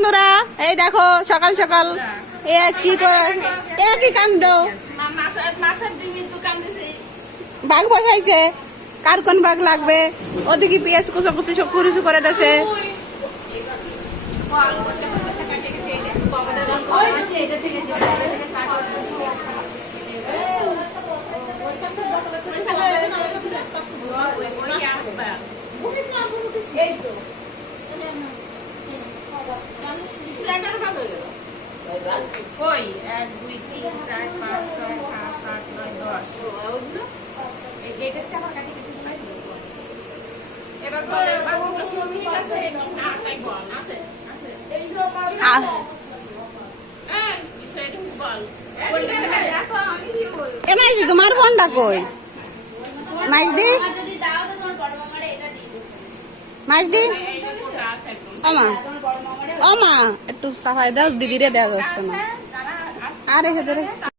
বন্ধুরা, এই দেখো সকাল সকাল এ কি করে, এ কি কান্দ, বাঘ বসাইছে। কার কোন বাঘ লাগবে? ওদিকে পেঁয়াজ কুচো কুচি সব কুরুচু করে দেছে। কই 1 2 3 4 5 6 7 8 9 10 এই ডেটটা আমার কাছে কিছু নাই। এবার বলে বাবুটা কি মিনিট আছে না তাই বল আছে আছে এই যে বল হ্যাঁ বিষয়টা বল দেখো আমি কি বলবো। এ মাইজি তোমার ফোনটা কই? মাইজি যদি দাও তো তোমার বড় মামারে এটা দিয়ে দিও। মাইজি এই যে ক্লাস একদম ওমা তোমার বড় মামারে ওমা একটু সাফাই দাও, দিদিরে দেওয়া যাচ্ছে না। যারা আর এসে